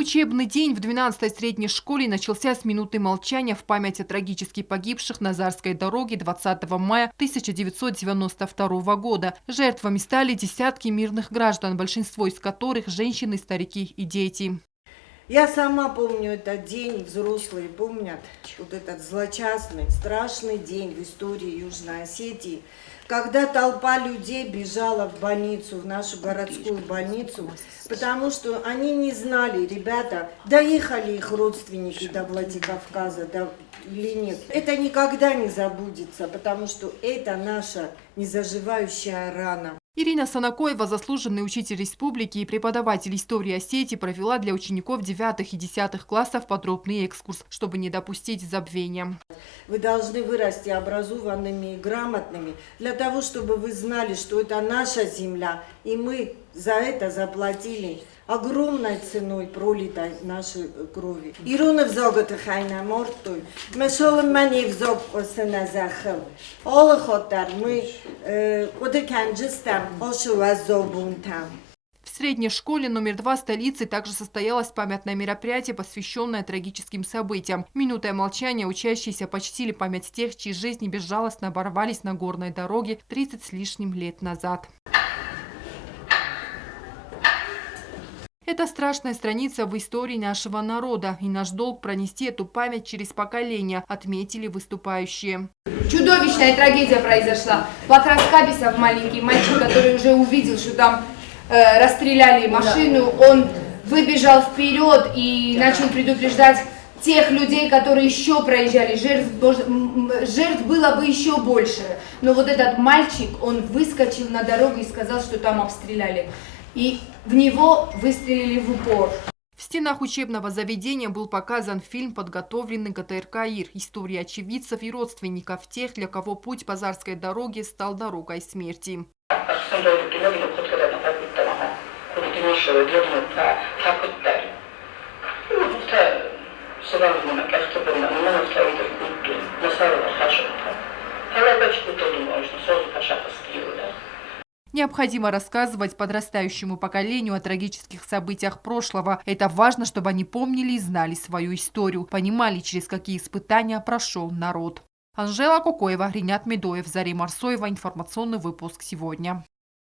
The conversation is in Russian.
Учебный день в 12-й средней школе начался с минуты молчания в память о трагически погибших на Зарской дороге 20 мая 1992 года. Жертвами стали десятки мирных граждан, большинство из которых – женщины, старики и дети. Я сама помню этот день, взрослые помнят вот этот злочастный, страшный день в истории Южной Осетии, когда толпа людей бежала в больницу, в нашу городскую больницу, потому что они не знали, ребята, доехали их родственники до Владикавказа или нет. Это никогда не забудется, потому что это наша незаживающая рана. Ирина Санакоева, заслуженный учитель республики и преподаватель истории Осетии, провела для учеников 9 и 10 классов подробный экскурс, чтобы не допустить забвения. Вы должны вырасти образованными и грамотными, для того, чтобы вы знали, что это наша земля, и мы за это заплатили огромной ценой пролитой нашей крови. Ирона взогота хайна мортуй, мы шолом мани взог осеназахл. Олохотар мы одеканджистам ошуазобунтам. В средней школе номер 2 столицы также состоялось памятное мероприятие, посвященное трагическим событиям. Минутой молчания учащиеся почтили память тех, чьи жизни безжалостно оборвались на горной дороге 30 с лишним лет назад. Это страшная страница в истории нашего народа, и наш долг пронести эту память через поколения, отметили выступающие. Чудовищная трагедия произошла. Батрас Кабисов, маленький мальчик, который уже увидел, что там расстреляли машину, он выбежал вперед и начал предупреждать тех людей, которые еще проезжали. Жертв было бы еще больше. Но вот этот мальчик, он выскочил на дорогу и сказал, что там обстреляли. И в него выстрелили в упор. В стенах учебного заведения был показан фильм, подготовленный ГТРК «Ир». Истории очевидцев и родственников тех, для кого путь по Зарской дороге стал дорогой смерти. Необходимо рассказывать подрастающему поколению о трагических событиях прошлого. Это важно, чтобы они помнили и знали свою историю, понимали, через какие испытания прошел народ. Анжела Кокоева, Ринат Медоев, Зарема Арсоева. Информационный выпуск сегодня.